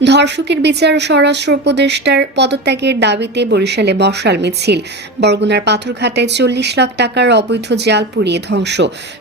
ধর্ষকের বিচার ও স্বরাষ্ট্র উপদেষ্টার পদত্যাগের দাবিতে বরিশালে মশাল মিছিল। বরগুনার পাথরঘাটায় ৪০ লাখ টাকার অবৈধ জাল পুড়িয়ে ধ্বংস।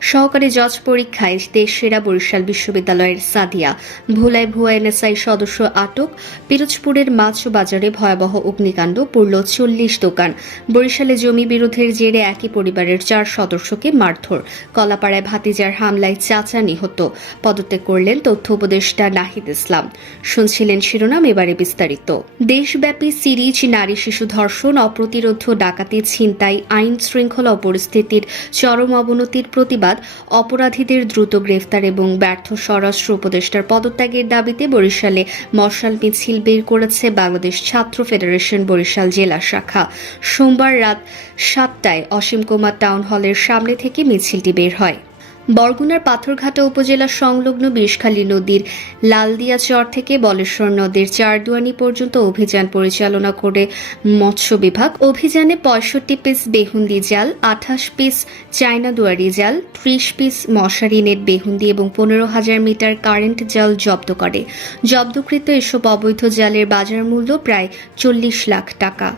সহকারী জজ পরীক্ষায় দেশ সেরা বরিশাল বিশ্ববিদ্যালয়ের সাদিয়া। ভোলায় ভুয়া এনএসআই সদস্য আটক। পিরোজপুরের মাছ বাজারে ভয়াবহ অগ্নিকাণ্ড, পুড়ল ৪০ দোকান। বরিশালে জমি বিরোধের জেরে একই পরিবারের ৪ সদস্যকে মারধর। কলাপাড়ায় ভাতিজার হামলায় চাচা নিহত। পদত্যাগ করলেন তথ্য উপদেষ্টা নাহিদ ইসলাম। শুনছিলেন শিরোনাম, এবারে বিস্তারিত। দেশব্যাপী সিরিজ নারী শিশু ধর্ষণ, অপ্রতিরোধ্য ডাকাতি, ছিনতাই, আইন শৃঙ্খলা ও পরিস্থিতির চরম অবনতির প্রতিবাদ, অপরাধীদের দ্রুত গ্রেফতার এবং ব্যর্থ স্বরাষ্ট্র উপদেষ্টার পদত্যাগের দাবিতে বরিশালে মশাল মিছিল বের করেছে বাংলাদেশ ছাত্র ফেডারেশন বরিশাল জেলা শাখা। সোমবার রাত 7টায় অসীম কুমার টাউন হলের সামনে থেকে মিছিলটি বের হয়। বরগুনার পাথরঘাটা উপজেলা সংলগ্ন বিষখালী নদীর লালদিয়া চর থেকে বলেশ্বর নদীর চারদুয়ানি পর্যন্ত অভিযান পরিচালনা করে মৎস্য বিভাগ। অভিযানে ৬৫ পিস বেহুন্দি জাল, ২৮ পিস চায়না দুয়ারি জাল, ৩০ পিস মশারি নেট বেহুন্দি এবং ১৫,০০০ মিটার কারেন্ট জাল জব্দ করে। জব্দকৃত এসব অবৈধ জালের বাজার মূল্য প্রায় ৪০ লাখ টাকা।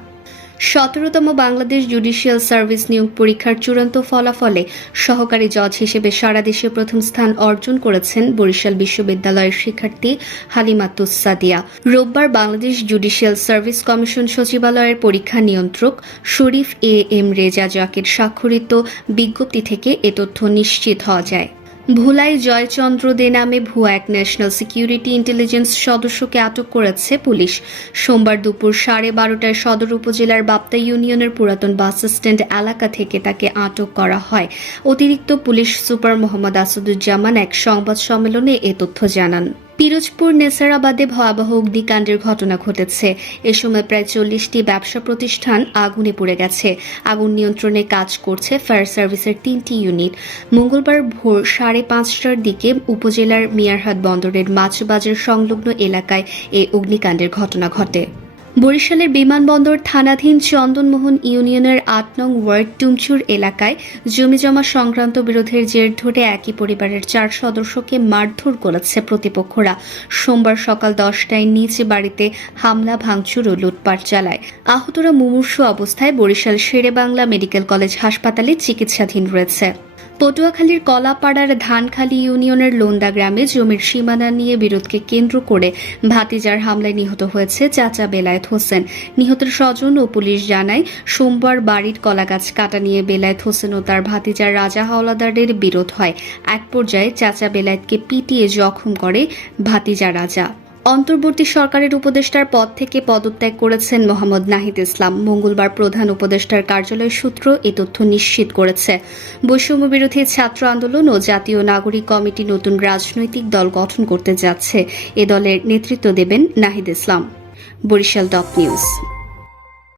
১৭তম বাংলাদেশ জুডিশিয়াল সার্ভিস নিয়োগ পরীক্ষার চূড়ান্ত ফলাফলে সহকারী জজ হিসেবে সারা দেশে প্রথম স্থান অর্জন করেছেন বরিশাল বিশ্ববিদ্যালয়ের শিক্ষার্থী হালিমাতুস সাদিয়া। রোববার বাংলাদেশ জুডিশিয়াল সার্ভিস কমিশন সচিবালয়ের পরীক্ষা নিয়ন্ত্রক শরীফ এম রেজা জাকির স্বাক্ষরিত বিজ্ঞপ্তি থেকে এ তথ্য নিশ্চিত হওয়া যায়। ভোলায় জয়চন্দ্র দে নামে ভুয়া এক ন্যাশনাল সিকিউরিটি ইন্টেলিজেন্স সদস্যকে আটক করেছে পুলিশ। সোমবার দুপুর 12:30টায় সদর উপজেলার বাপ্তা ইউনিয়নের পুরাতন বাস স্ট্যান্ড এলাকা থেকে তাকে আটক করা হয়। অতিরিক্ত পুলিশ সুপার মোহাম্মদ আসাদুজ্জামান এক সংবাদ সম্মেলনে এ তথ্য জানান। পিরোজপুর নেসারাবাদে ভয়াবহ অগ্নিকাণ্ডের ঘটনা ঘটেছে। এ সময় প্রায় ৪০টি ব্যবসা প্রতিষ্ঠান আগুনে পুড়ে গেছে। আগুন নিয়ন্ত্রণে কাজ করছে ফায়ার সার্ভিসের ৩টি ইউনিট। মঙ্গলবার ভোর ৫:৩০টার দিকে উপজেলার মিয়ারহাট বন্দরের মাছ বাজার সংলগ্ন এলাকায় এই অগ্নিকাণ্ডের ঘটনা ঘটে। বরিশালের বিমানবন্দর থানাধীন চন্দনমোহন ইউনিয়নের ৮ নং ওয়ার্ড টুমচুর এলাকায় জমিজমা সংক্রান্ত বিরোধের জের ধরে একই পরিবারের ৪ সদস্যকে মারধর করেছে প্রতিপক্ষরা। সোমবার সকাল 10টায় নিজ বাড়িতে হামলা, ভাঙচুর ও লুটপাট চালায়। আহতরা মুমূর্ষু অবস্থায় বরিশাল শেরেবাংলা মেডিকেল কলেজ হাসপাতালে চিকিৎসাধীন রয়েছে। পটুয়াখালীর কলাপাড়ার ধানখালী ইউনিয়নের লোন্দা গ্রামে জমির সীমানা নিয়ে বিরোধকে কেন্দ্র করে ভাতিজার হামলায় নিহত হয়েছে চাচা বেলায়েত হোসেন। নিহতের স্বজন ও পুলিশ জানায়, সোমবার বাড়ির কলাগাছ কাটা নিয়ে বেলায়েত হোসেন ও তার ভাতিজার রাজা হাওলাদারের বিরোধ হয়। এক পর্যায়ে চাচা বেলায়েতকে পিটিয়ে জখম করে ভাতিজা রাজা। অন্তর্বর্তী সরকারের উপদেষ্টার পদ থেকে পদত্যাগ করেছেন মোহাম্মদ নাহিদ ইসলাম। মঙ্গলবার প্রধান উপদেষ্টার কার্যালয় সূত্র এ তথ্য নিশ্চিত করেছে। বৈষম্য বিরোধী ছাত্র আন্দোলন ও জাতীয় নাগরিক কমিটি নতুন রাজনৈতিক দল গঠন করতে যাচ্ছে। এ দলের নেতৃত্ব দেবেন নাহিদ ইসলাম। Barishal top news.